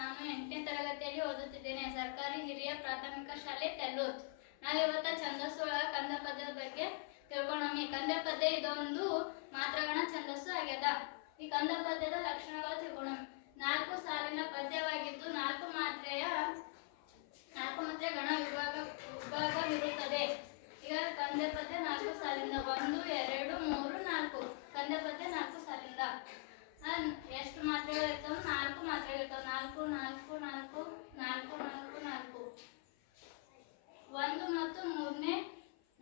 ನಾನು 8ನೇ ತರಗತಿಯಲ್ಲಿ ಓದುತ್ತಿದ್ದೇನೆ. ಸರ್ಕಾರಿ ಹಿರಿಯ ಪ್ರಾಥಮಿಕ ಶಾಲೆ ತೆಲ್ಲೂರ್. ನಾವಿವತ್ತು ಛಂದಸ್ಸು ಒಳಗ ಕಂದ ಪದ್ಯದ ಬಗ್ಗೆ ತಿಳ್ಕೊಳ್ಳೋಣ. ಕಂದ ಪದ್ಯ ಇದೊಂದು ಮಾತ್ರಗಣ ಛಂದಸ್ಸು ಆಗ್ಯದ. ಈ ಕಂದ ಪದ್ಯದ ಲಕ್ಷಣಗಳು ತಿಳ್ಕೊಳ್ಳೋಣ. 4 ಸಾಲಿನ ಪದ್ಯವಾಗಿದ್ದು 4 ಮಾತ್ರೆಯ ಗಣ ವಿಭಾಗವಿರುತ್ತದೆ. ಈಗ ಕಂದ ಪದ್ಯ 4 ಸಾಲಿಂದ 1 2 3 4 ಕಂದ ಪದ್ಯ 4 ಸಾಲಿಂದ ಎಷ್ಟು ಮಾತ್ರೆಗಳು ಇರ್ತಾವ? 4 ಮಾತ್ರೆಗಳು ಇರ್ತಾವ. 4 4 4 4 4 4 1 ಮತ್ತು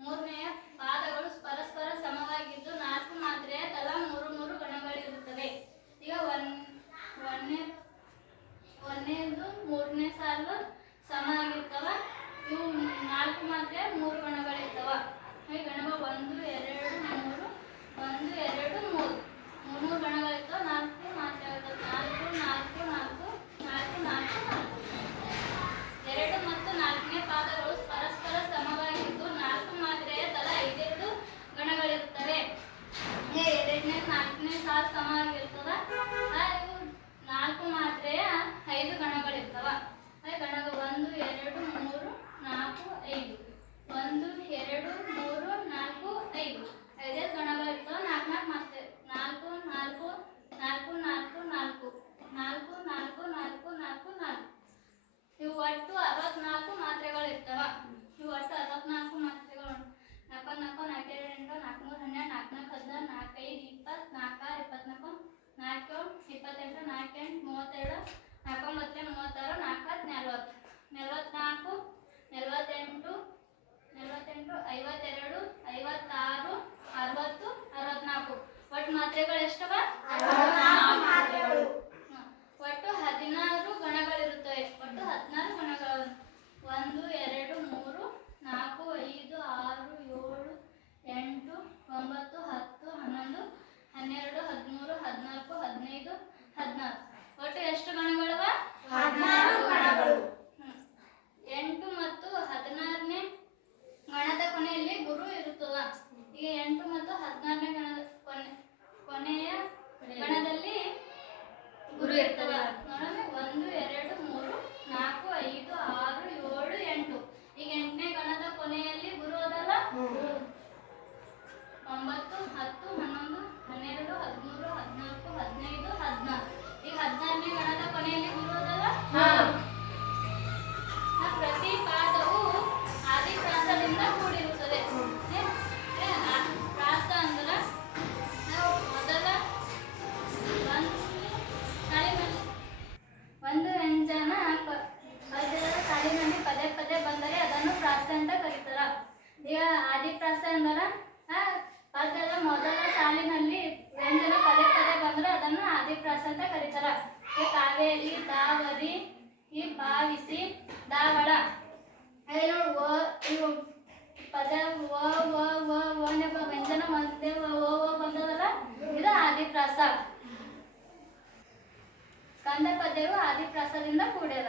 ಮೂರನೆಯ ಪಾದಗಳು ಪರಸ್ಪರ ಸಮವಾಗಿದ್ದು 4 ಮಾತ್ರೆಯ ತಲಾ 3 ಗಣಗಳಿರುತ್ತವೆ. ಈಗ ಒಂದನೇದು ಮೂರನೇ ಸಾಲು ಸಮ ಆಗಿರ್ತಾವ. ಇವು 4 ಮಾತ್ರೆ 3 ಗಣಗಳಿರ್ತಾವ. ಈ ಗಣಗಳು 1 2 3 1 2 3 3 ಗಣಗಳಿರ್ತಾವ. 4 ಮಾತ್ರೆ ಇರ್ತಾವ. 4 4 4 4 4 2 ಮತ್ತು 4ನೇ ಪಾದಗಳು ಪರಸ್ಪರ ಸಮವಾಗಿದ್ದು 4 ಮಾತ್ರೆಯ ತಲಾ 5 ಗಣಗಳಿರುತ್ತವೆ. 2ನೇ 4ನೇ ಸಾಲು ಸಮ ಆಗಿರ್ತದ. ಇವು 4 ಮಾತ್ರೆಯ 5 ಗಣಗಳಿರ್ತಾವ. ಗಣಗಳು 1 2 3 4 5 1 2 3 4 5 5 ಗಣಗಳಿರ್ತಾವ. 4 ಮಾತ್ರೆ 4 4 4 4 4 4 4 4 4 4 ಇವು ಒಟ್ಟು 64 ಮಾತ್ರೆಗಳಿರ್ತಾವ. ಇವು ಒಟ್ಟು 64 ಮಾತ್ರೆಗಳು. 4 4 4 8 4 3 12 4 4 16 4 5 20 4 6 24 4 28 4 8 32 4 9 36 4 40 44 48 52 56 64 ಒಟ್ಟು ಮಾತ್ರೆಗಳು ಎಷ್ಟವ? 64 ಮಾತ್ರೆಗಳು. ಒಟ್ಟು 16 ಗಣಗಳಿರುತ್ತವೆ. ಒಟ್ಟು 16 ಗಣಗಳು. 1 2 3 4 5 6 7 8 9 10 11 12 13 14 15 16 ಒಟ್ಟು ಎಷ್ಟು ಗಣಗಳವ? 16 ಗಣಗಳು. 8 ಮತ್ತು 16ನೇ ಗಣದ ಕೊನೆಯಲ್ಲಿ ಗುರು ಇರುತ್ತದ. ಈಗ 8 ಮತ್ತು 16ನೇ ಗಣದ ಕೊನೆಯ ಗಣದಲ್ಲಿ ಗುರು ಇರ್ತದ. ನೋಡೋಣ. 1 2 3 4 5 6 7 8 ಈಗ 8ನೇ ಗಣದ ಕೊನೆಯಲ್ಲಿ ಗುರು ಅದಲ್ಲ. 9 10 11 12 13 14 15 16 ಈಗ 16ನೇ ಗಣದ ಕೊನೆಯಲ್ಲಿ ಗುರು ಅದಲ್ಲ. ಪ್ರತಿ ಪಾದವು ಆದಿಪ್ರಾಸದಿಂದ ಕೂಡಿರುತ್ತದೆ. ಪ್ರಾಸ ಅಂದ್ರೆ ಮೊದಲ ಒಂದು ವ್ಯಂಜನ ಪದ್ಯದ ಸಾಲಿನಲ್ಲಿ ಪದೇ ಪದೇ ಬಂದರೆ ಅದನ್ನು ಪ್ರಾಸ ಅಂತ ಕರೀತಾರ. ಈಗ ಆದಿಪ್ರಾಸ ಅಂದ್ರೆ ಪದ್ಯದ ಮೊದಲ ಸಾಲಿನಲ್ಲಿ ವ್ಯಂಜನ ಪದೇ ಪದೇ ಬಂದ್ರೆ ಅದನ್ನು ಆದಿಪ್ರಾಸ ಅಂತ ಕರೀತಾರ. ಕಾವೇರಿ, ದಾವರಿ, ಈ ಭಾವಿಸಿ, ದಾವಳ ಇವು ಪದ ವ್ಯಂಜನ ಒಂದೇ ಬಂದದಲ್ಲ, ಇದು ಆದಿಪ್ರಾಸ. ಕಂದ ಪದ್ಯವು ಆದಿಪ್ರಾಸದಿಂದ ಕೂಡ್ಯದ.